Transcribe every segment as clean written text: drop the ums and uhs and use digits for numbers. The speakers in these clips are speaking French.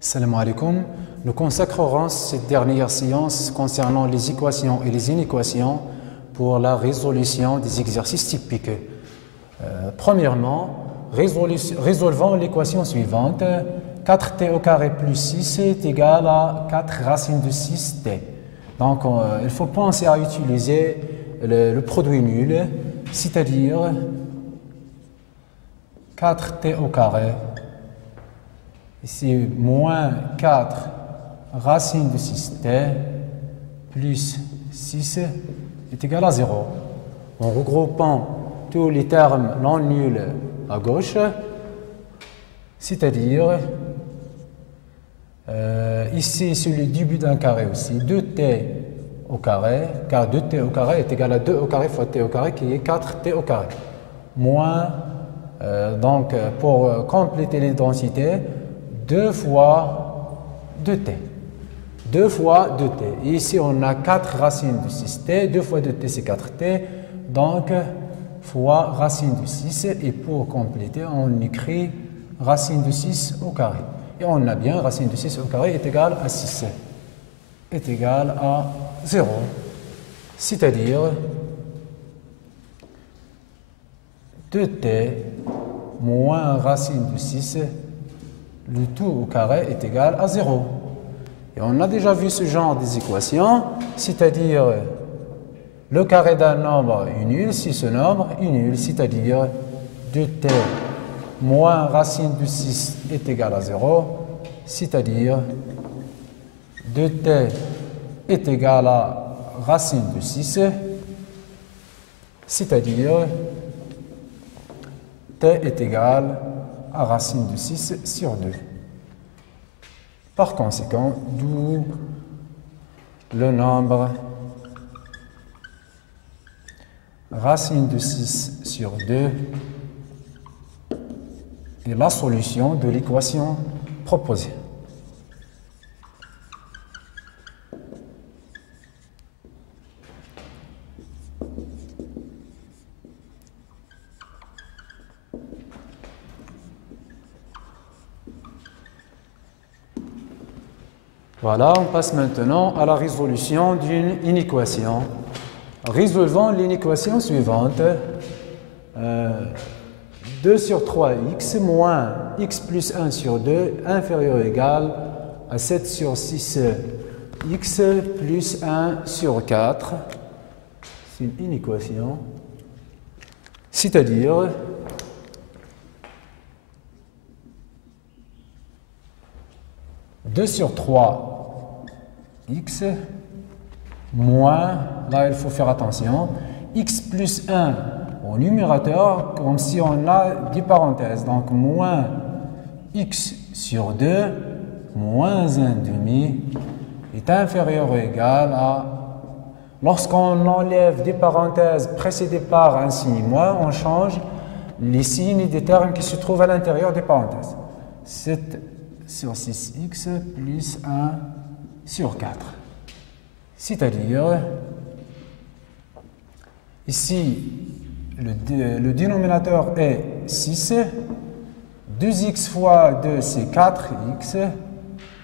Salam alaikum. Nous consacrerons cette dernière séance concernant les équations et les inéquations pour la résolution des exercices typiques. Premièrement, résolvons l'équation suivante. 4t au carré plus 6 est égal à 4 racines de 6t. Donc, il faut penser à utiliser le produit nul, c'est-à-dire 4t au carré. Ici, moins 4 racines de 6t plus 6 est égal à 0. En regroupant tous les termes non nuls à gauche, c'est-à-dire, ici, c'est le début d'un carré aussi, 2t au carré, car 2t au carré est égal à 2 au carré fois t au carré, qui est 4t au carré. Moins, donc, pour compléter les densités, 2 fois 2t. 2 fois 2t. Et ici, on a 4 racines de 6t. 2 fois 2t, c'est 4t. Donc, fois racine de 6. Et pour compléter, on écrit racine de 6 au carré. Et on a bien racine de 6 au carré est égale à 6. Est égale à 0. C'est-à-dire 2t moins racine de 6, le tout au carré est égal à 0. Et on a déjà vu ce genre des équations, c'est-à-dire le carré d'un nombre est nul si ce nombre est nul, c'est-à-dire 2t moins racine de 6 est égal à 0, c'est-à-dire 2t est égal à racine de 6, c'est-à-dire t est égal à racine de 6 sur 2. Par conséquent, d'où le nombre racine de 6 sur 2 est la solution de l'équation proposée. Voilà, on passe maintenant à la résolution d'une inéquation. Résolvons l'inéquation suivante. 2 sur 3x moins x plus 1 sur 2 inférieur ou égal à 7 sur 6x plus 1 sur 4. C'est une inéquation. C'est-à-dire deux sur 3 x moins, là il faut faire attention, x plus 1 au numérateur, comme si on a des parenthèses, donc moins x sur 2 moins 1 demi est inférieur ou égal à, lorsqu'on enlève des parenthèses précédées par un signe moins, on change les signes des termes qui se trouvent à l'intérieur des parenthèses. 7 sur 6x plus 1 sur 4. C'est-à-dire, ici, le dénominateur est 6, 2x fois 2 c'est 4x,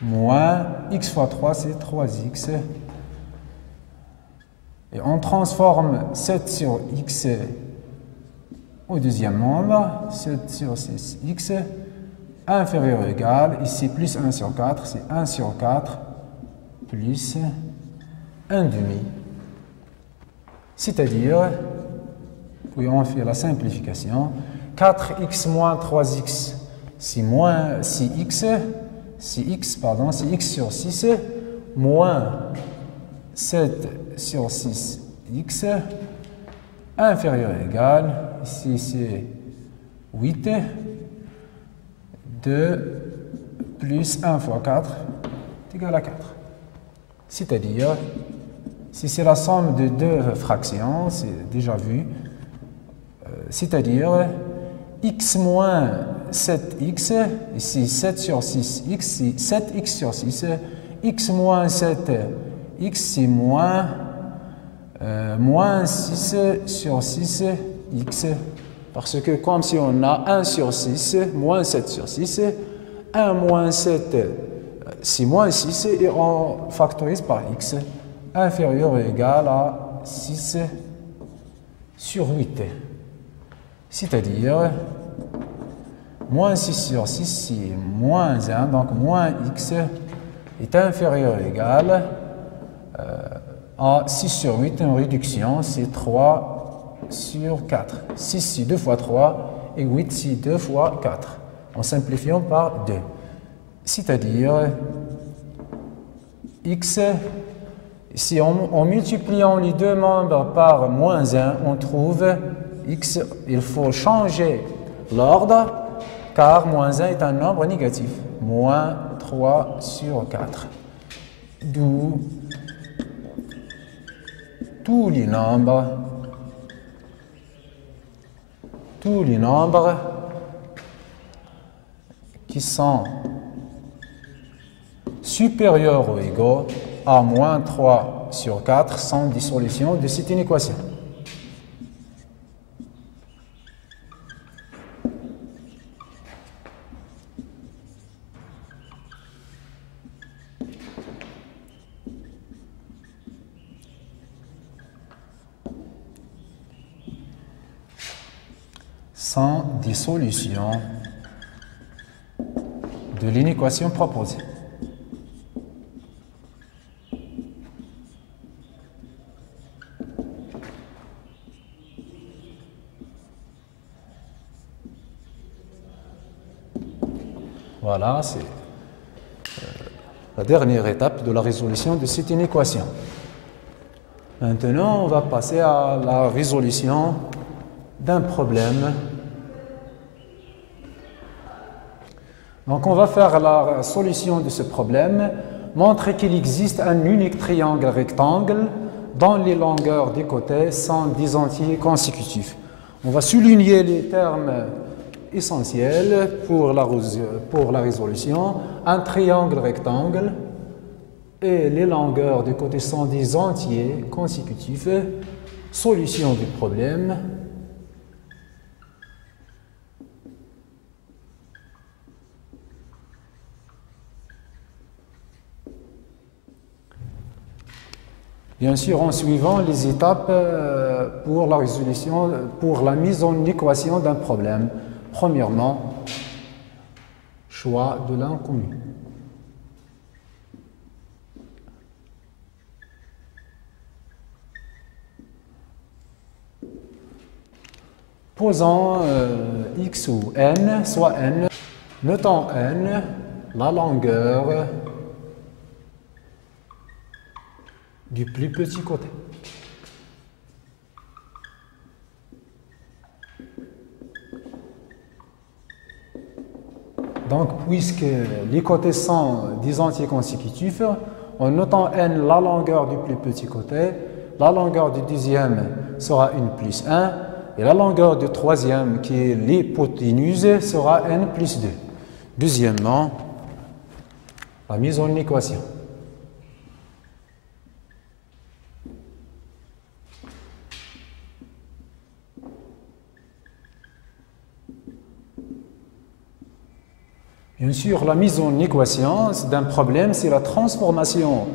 moins x fois 3 c'est 3x. Et on transforme 7 sur x au deuxième nombre, 7 sur 6x, inférieur ou égal, ici plus 1 sur 4, c'est 1 sur 4 plus 1 demi. C'est-à-dire, puis on fait la simplification, 4x moins 3x, c'est moins 6x, c'est x sur 6, moins 7 sur 6x, inférieur ou égal, ici c'est 8, 2 plus 1 fois 4 est égal à 4. C'est-à-dire, si c'est la somme de deux fractions, c'est déjà vu, c'est-à-dire x moins 7x, ici 7 sur 6x, c'est 7x sur 6, x moins 7, x c'est moins 6 sur 6x, parce que comme si on a 1 sur 6, moins 7 sur 6, 1 moins 7 c'est moins 6 et on factorise par x inférieur ou égal à 6 sur 8. C'est-à-dire, moins 6 sur 6, c'est moins 1, donc moins x est inférieur ou égal à 6 sur 8, une réduction, c'est 3 sur 4. 6, c'est 2 fois 3, et 8, c'est 2 fois 4, en simplifiant par 2. C'est-à-dire, x, si en multipliant les deux membres par moins 1, on trouve x, il faut changer l'ordre, car moins 1 est un nombre négatif. Moins 3 sur 4. D'où tous les nombres qui sont supérieurs ou égaux à moins 3 sur 4 sont des solutions de cette inéquation. Sont des solutions de l'inéquation proposée. Voilà, c'est la dernière étape de la résolution de cette inéquation. Maintenant, on va passer à la résolution d'un problème. Donc, on va faire la solution de ce problème, montrer qu'il existe un unique triangle rectangle dont les longueurs des côtés sont des entiers consécutifs. On va souligner les termes essentiels pour la résolution. Un triangle rectangle et les longueurs des côtés sont des entiers consécutifs. Solution du problème. Bien sûr, en suivant les étapes pour la résolution, pour la mise en équation d'un problème. Premièrement, choix de l'inconnu. Posons x ou n, soit n. Notons n, la longueur du plus petit côté. Donc, puisque les côtés sont des entiers consécutifs, en notant n la longueur du plus petit côté, la longueur du deuxième sera n plus 1, et la longueur du troisième, qui est l'hypoténuse, sera n plus 2. Deuxièmement, la mise en équation. Bien sûr, la mise en équation d'un problème, c'est la transformation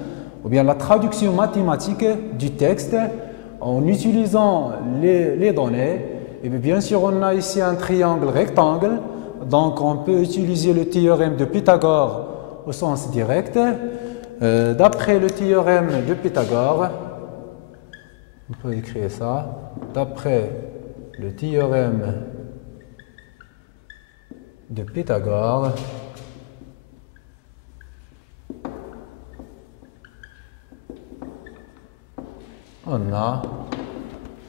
ou bien la traduction mathématique du texte en utilisant les données. Et bien sûr, on a ici un triangle rectangle, donc on peut utiliser le théorème de Pythagore au sens direct. D'après le théorème de Pythagore, on peut écrire ça, d'après le théorème de Pythagore, on a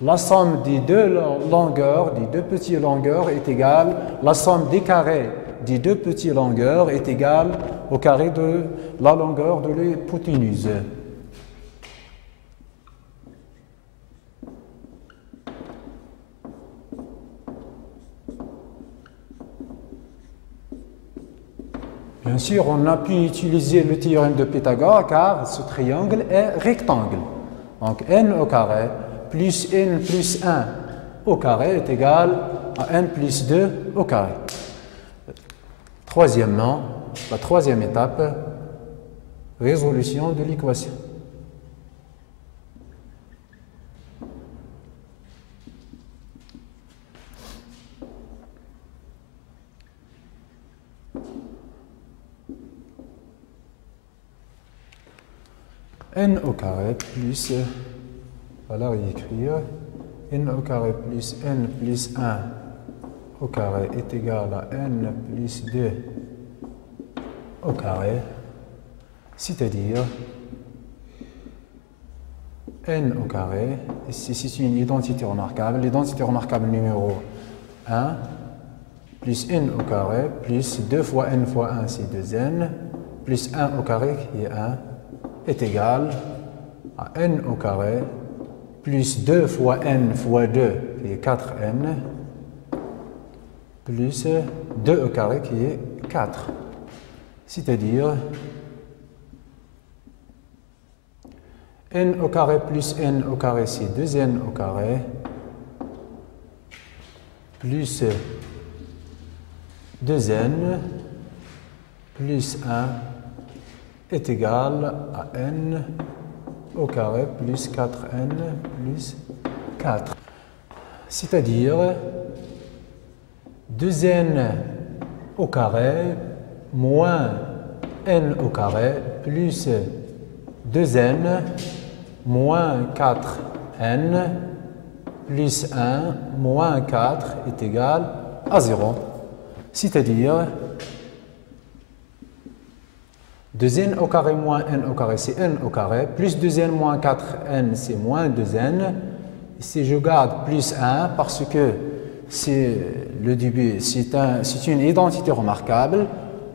la somme des deux longueurs, des deux petites longueurs est égale, la somme des carrés des deux petites longueurs est égale au carré de la longueur de l'hypoténuse. Bien sûr, on a pu utiliser le théorème de Pythagore car ce triangle est rectangle. Donc n au carré plus n plus 1 au carré est égal à n plus 2 au carré. Troisièmement, la troisième étape, résolution de l'équation. N au carré plus, voilà, écrire, n au carré plus n plus 1 au carré est égal à n plus 2 au carré, c'est-à-dire n au carré, ici c'est une identité remarquable, l'identité remarquable numéro 1, plus n au carré, plus 2 fois 1 c'est 2n, plus 1 au carré qui est 1, est égal à n au carré plus 2 fois n fois 2 qui est 4n plus 2 au carré qui est 4. C'est-à-dire n au carré plus n au carré c'est 2n au carré plus 2n plus 1 est égal à n au carré plus 4n plus 4. C'est-à-dire 2n au carré moins n au carré plus 2n moins 4n plus 1 moins 4 est égal à 0. C'est-à-dire 2n au carré moins n au carré, c'est n au carré, plus 2n moins 4n, c'est moins 2n. Ici, je garde plus 1 parce que c'est le début, c'est une identité remarquable.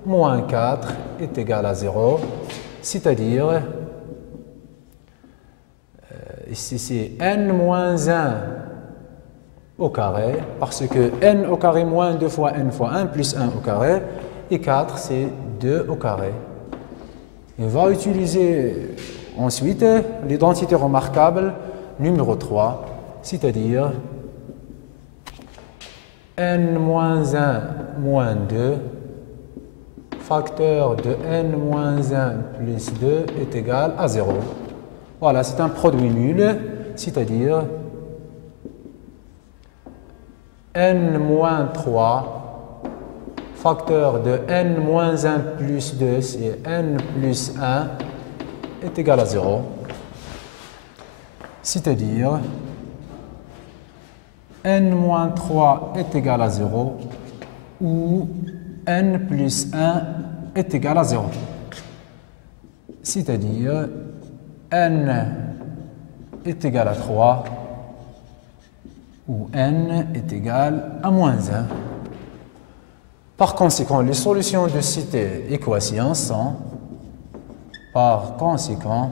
Moins 4 est égal à 0, c'est-à-dire, ici c'est n moins 1 au carré, parce que n au carré moins 2 fois 1 plus 1 au carré, et 4 c'est 2 au carré. On va utiliser ensuite l'identité remarquable numéro 3, c'est-à-dire n moins 1 moins 2 facteur de n moins 1 plus 2 est égal à 0. Voilà, c'est un produit nul, c'est-à-dire n moins 3 facteur de n moins 1 plus 2, c'est n plus 1, est égal à 0. C'est-à-dire, n moins 3 est égal à 0, ou n plus 1 est égal à 0. C'est-à-dire, n est égal à 3, ou n est égal à moins 1. Par conséquent, les solutions de cette équation sont, par conséquent,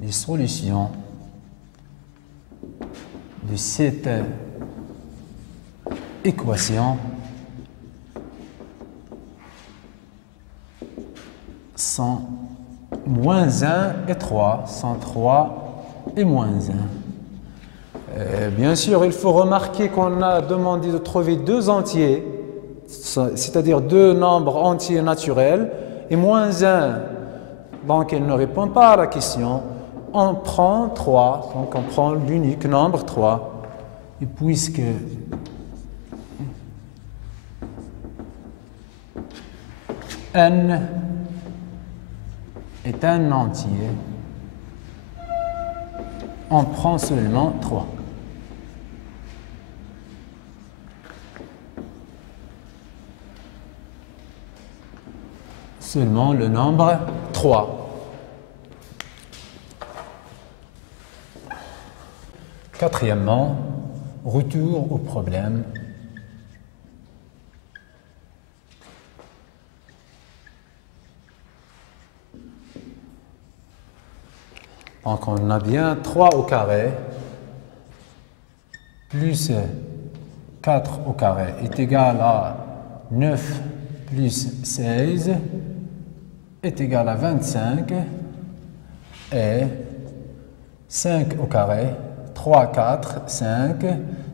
les solutions de cette équation sont moins 1 et 3, sont 3 et moins 1. Bien sûr, il faut remarquer qu'on a demandé de trouver deux entiers, c'est-à-dire deux nombres entiers naturels, et moins 1, donc il ne répond pas à la question. On prend 3, donc on prend l'unique nombre 3, et puisque n est un entier, on prend seulement 3. Seulement le nombre 3. Quatrièmement, retour au problème. Donc on a bien 3 au carré plus 4 au carré est égal à 9 plus 16 est égal à 25 et 5 au carré, 3, 4, 5,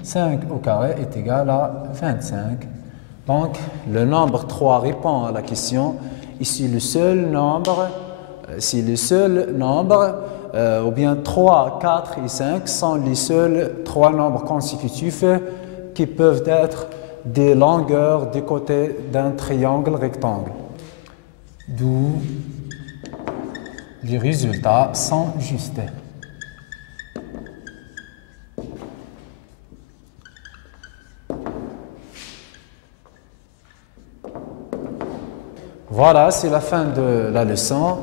5 au carré est égal à 25. Donc, le nombre 3 répond à la question. Ici, le seul nombre, ou bien 3, 4 et 5 sont les seuls 3 nombres consécutifs qui peuvent être des longueurs des côtés d'un triangle rectangle. D'où les résultats sont justes. Voilà, c'est la fin de la leçon.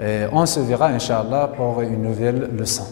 Et on se verra, Inch'Allah, pour une nouvelle leçon.